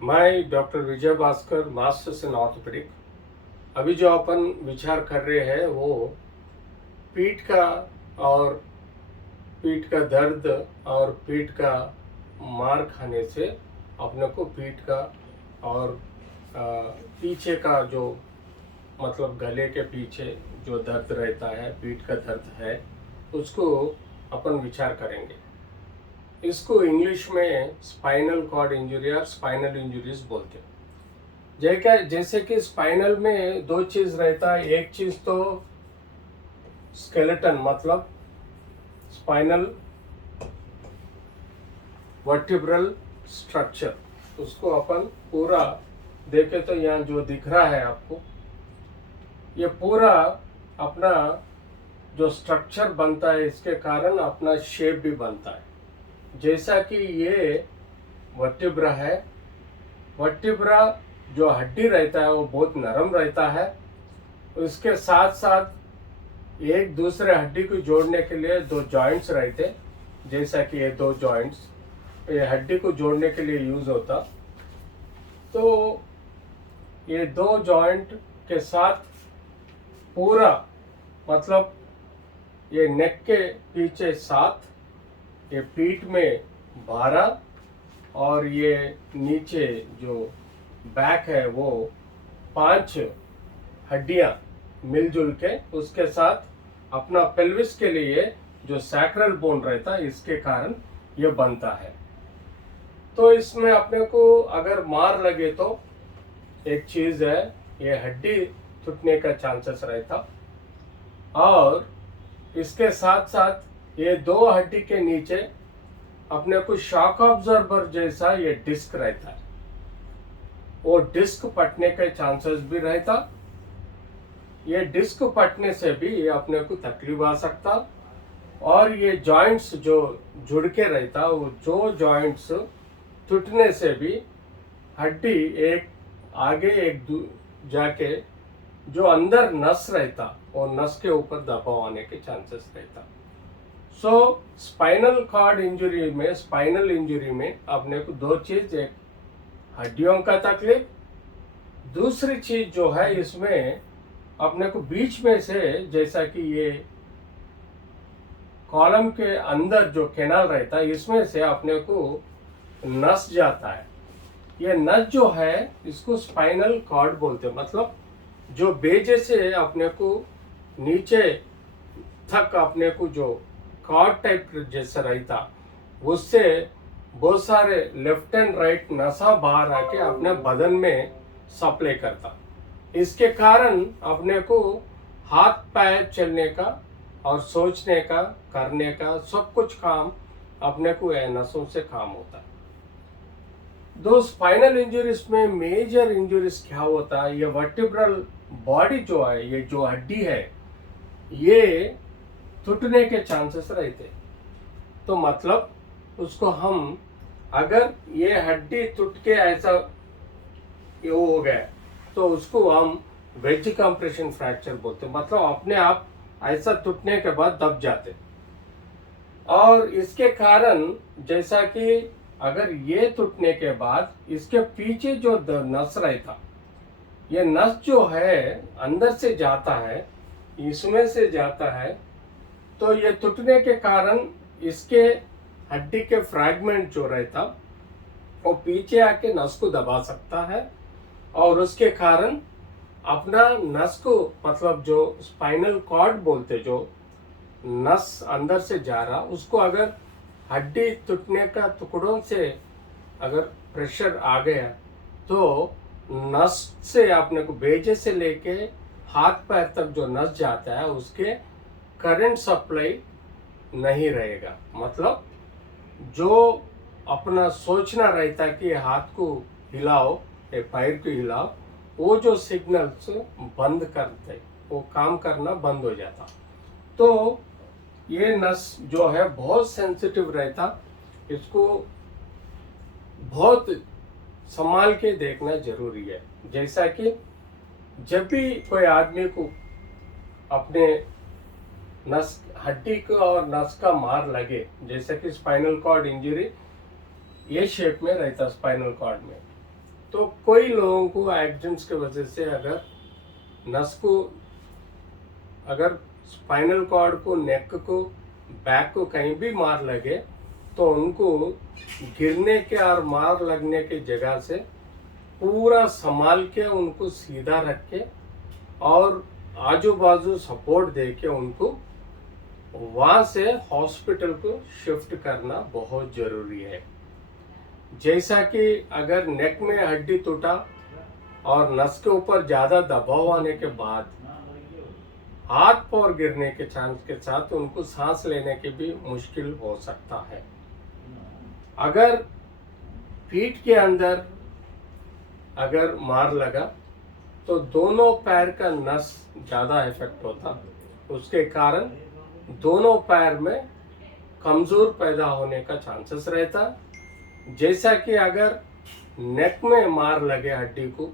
मैं doctor Vijay Bhaskar, masters in orthopaedic. अभी जो अपन विचार कर रहे हैं वो पीठ का और पीठ का दर्द और पीठ का मार खाने से अपने को पीठ का और पीछे का जो मतलब गले के पीछे जो दर्द रहता है, पीठ का दर्द है, उसको अपन विचार करेंगे। इसको इंग्लिश में स्पाइनल कॉर्ड इंजरी और स्पाइनल इंजरीज बोलते हैं। जैसे कि स्पाइनल में दो चीज रहता है। एक चीज तो स्केलेटन मतलब स्पाइनल वर्टिब्रल स्ट्रक्चर, उसको अपन पूरा देखे तो यहाँ जो दिख रहा है आपको, ये पूरा अपना जो स्ट्रक्चर बनता है, इसके कारण अपना शेप भी बनता है। जैसा कि ये वर्टिब्रा है, वर्टिब्रा जो हड्डी रहता है वो बहुत नरम रहता है। उसके साथ साथ एक दूसरे हड्डी को जोड़ने के लिए दो जॉइंट्स रहते, जैसा कि ये दो जॉइंट्स ये हड्डी को जोड़ने के लिए यूज होता। तो ये दो जॉइंट के साथ पूरा मतलब ये नेक के पीछे 7, ये पीठ में 12 और ये नीचे जो बैक है वो 5 हड्डियां मिलजुल के उसके साथ अपना पेल्विस के लिए जो सैक्रल बोन रहता है, इसके कारण ये बनता है। तो इसमें अपने को अगर मार लगे तो एक चीज है, ये हड्डी टूटने का चांसेस रहता। और इसके साथ साथ ये दो हड्डी के नीचे अपने को शॉक ऑब्जर्वर जैसा ये डिस्क रहता है, वो डिस्क फटने के चांसेस भी रहता। ये डिस्क फटने से भी अपने को तकलीफ आ सकता। और ये जॉइंट्स जो जुड़ के रहता, वो जो जॉइंट्स टूटने से भी हड्डी एक आगे एक जाके जो अंदर नस रहता, वो नस के ऊपर दबाव आने के चांसेस रहता। सो स्पाइनल कॉर्ड इंजरी में, स्पाइनल इंजरी में अपने को दो चीज, एक हड्डियों का तकलीफ, दूसरी चीज जो है इसमें अपने को बीच में से, जैसा कि ये कॉलम के अंदर जो कैनाल रहता है, इसमें से अपने को नस जाता है। ये नस जो है इसको स्पाइनल कॉर्ड बोलते हैं। मतलब जो बेजे से अपने को नीचे तक अपने को जो कॉर्ड टाइप जैसा रहता, उससे बहुत सारे लेफ्ट एंड राइट नसा बाहर आके अपने बदन में सप्लाई करता। इसके कारण अपने को हाथ पैर चलने का और सोचने का, करने का सब कुछ काम अपने को नसों से काम होता। दो स्पाइनल इंजरीज में मेजर इंजरीज क्या होता है, ये वर्टिब्रल बॉडी जो है, ये जो हड्डी है, ये टूटने के चांसेस रहते। तो मतलब उसको हम, अगर ये हड्डी टूट के ऐसा ये हो गया तो उसको हम वेज कंप्रेशन फ्रैक्चर बोलते हैं। मतलब अपने आप ऐसा टूटने के बाद दब जाते। और इसके कारण जैसा कि अगर ये टूटने के बाद इसके पीछे जो नस रहता, ये नस जो है अंदर से जाता है, इसमें से जाता है, तो ये टूटने के कारण इसके हड्डी के फ्रैगमेंट जो रहता वो पीछे आके नस को दबा सकता है। और उसके कारण अपना नस को, मतलब जो स्पाइनल कॉर्ड बोलते, जो नस अंदर से जा रहा, उसको अगर हड्डी टूटने का टुकड़ों से अगर प्रेशर आ गया तो नस से अपने को बेजे से लेके हाथ पैर तक जो नस जाता है उसके करंट सप्लाई नहीं रहेगा। मतलब जो अपना सोचना रहता है कि हाथ को हिलाओ या पैर को हिलाओ, वो जो सिग्नल्स बंद करते, वो काम करना बंद हो जाता। तो ये नस जो है बहुत सेंसिटिव रहता, इसको बहुत संभाल के देखना जरूरी है। जैसा कि जब भी कोई आदमी को अपने नस, हड्डी को और नस का मार लगे, जैसे कि स्पाइनल कॉर्ड इंजरी ये शेप में रहता स्पाइनल कॉर्ड में, तो कोई लोगों को एक्सीडेंट्स की वजह से अगर नस को, अगर स्पाइनल कॉर्ड को, नेक को, बैक को कहीं भी मार लगे तो उनको गिरने के और मार लगने की जगह से पूरा संभाल के उनको सीधा रख के और आजू बाजू सपोर्ट दे के उनको वहां से हॉस्पिटल को शिफ्ट करना बहुत जरूरी है। जैसा कि अगर नेक में हड्डी टूटा और नस के ऊपर ज्यादा दबाव आने के बाद हाथ पांव गिरने के चांस के साथ उनको सांस लेने की भी मुश्किल हो सकता है। अगर पीठ के अंदर अगर मार लगा तो दोनों पैर का नस ज्यादा इफेक्ट होता, उसके कारण दोनों पैर में कमजोर पैदा होने का चांसेस रहता। जैसा कि अगर नेक में मार लगे हड्डी को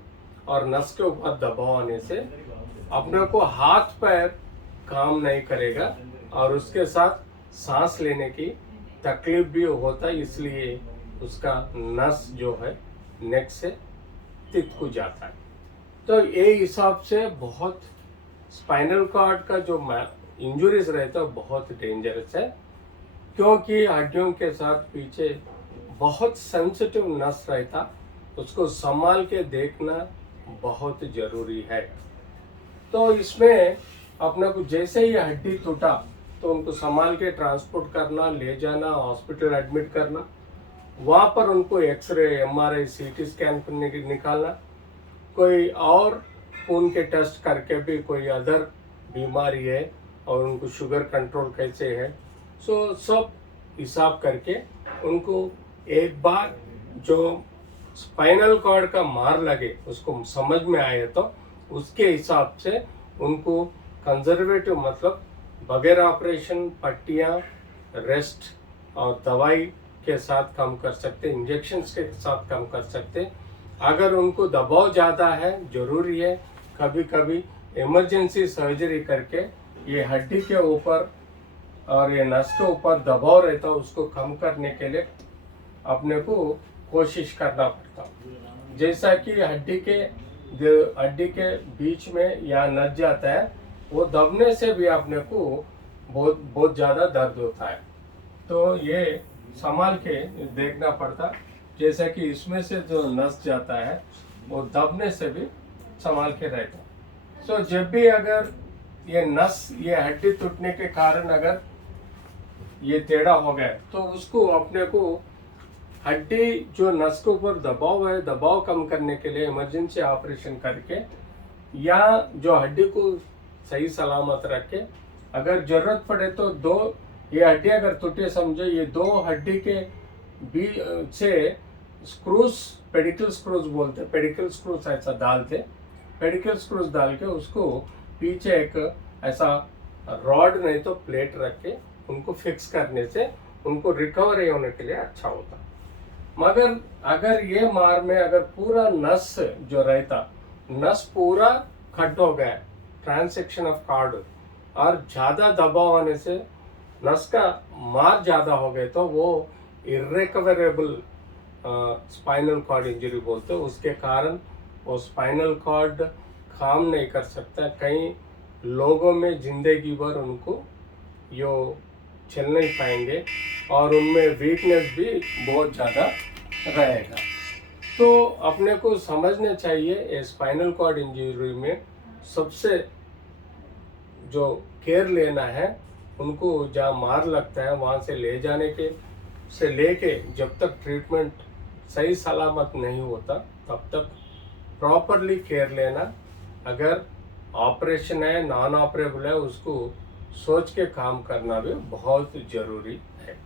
और नस के ऊपर दबाव आने से अपने को हाथ पैर काम नहीं करेगा और उसके साथ सांस लेने की तकलीफ भी होता, इसलिए उसका नस जो है नेक से तितक जाता है। तो ये हिसाब से बहुत स्पाइनल कॉर्ड का जो इंजुरीज रहता है बहुत डेंजरस है, क्योंकि हड्डियों के साथ पीछे बहुत सेंसिटिव नस रहता, उसको संभाल के देखना बहुत जरूरी है। तो इसमें अपने को जैसे ही हड्डी टूटा तो उनको संभाल के ट्रांसपोर्ट करना, ले जाना, हॉस्पिटल एडमिट करना, वहाँ पर उनको एक्सरे, एमआरआई, सीटी स्कैन निकालना, कोई और खून के टेस्ट करके भी कोई अदर बीमारी है और उनको शुगर कंट्रोल कैसे है, सो सब हिसाब करके उनको एक बार जो स्पाइनल कॉर्ड का मार लगे उसको समझ में आए तो उसके हिसाब से उनको कंजर्वेटिव मतलब बगैर ऑपरेशन, पट्टियाँ, रेस्ट और दवाई के साथ कम कर सकते, इंजेक्शंस के साथ कम कर सकते। अगर उनको दबाव ज़्यादा है, जरूरी है कभी कभी इमरजेंसी सर्जरी करके ये हड्डी के ऊपर और ये नस के ऊपर दबाव रहता है उसको कम करने के लिए अपने को कोशिश करना पड़ता। जैसा कि हड्डी के बीच में या नस जाता है, वो दबने से भी अपने को बहुत ज़्यादा दर्द होता है, तो ये संभाल के देखना पड़ता। जैसा कि इसमें से जो नस जाता है वो दबने से भी संभाल के रहता। सो जब भी अगर ये हड्डी टूटने के कारण अगर ये टेढ़ा हो गया तो उसको अपने को हड्डी जो नस के ऊपर दबाव है, दबाव कम करने के लिए इमरजेंसी ऑपरेशन करके या जो हड्डी को सही सलामत रखे, अगर जरूरत पड़े तो ये हड्डी अगर टूटे समझे, ये दो हड्डी के बीच से स्क्रूज, पेडिकल स्क्रूज बोलते, पेडिकल स्क्रूज ऐसा डालते, पेडिकल स्क्रूज डाल के उसको पीछे एक ऐसा रॉड नहीं तो प्लेट रख के उनको फिक्स करने से उनको रिकवरी होने के लिए अच्छा होता। मगर अगर ये मार में अगर पूरा नस जो रहता, नस पूरा कट हो गया, ट्रांसेक्शन ऑफ कार्ड और ज़्यादा दबाव आने से नस का मार ज़्यादा हो गए तो वो इर्रिकवरेबल स्पाइनल कॉर्ड इंजरी बोलते हैं। उसके कारण वो स्पाइनल कॉर्ड काम नहीं कर सकता, कई लोगों में जिंदगी भर उनको यो चल नहीं पाएंगे और उनमें वीकनेस भी बहुत ज़्यादा रहेगा। तो अपने को समझना चाहिए स्पाइनल कॉर्ड इंजरी में सबसे जो केयर लेना है, उनको जहाँ मार लगता है वहाँ से ले जाने के से लेके जब तक ट्रीटमेंट सही सलामत नहीं होता तब तक प्रॉपरली केयर लेना। अगर ऑपरेशन है, नॉन ऑपरेबल है, उसको सोच के काम करना भी बहुत जरूरी है।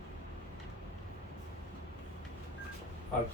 आप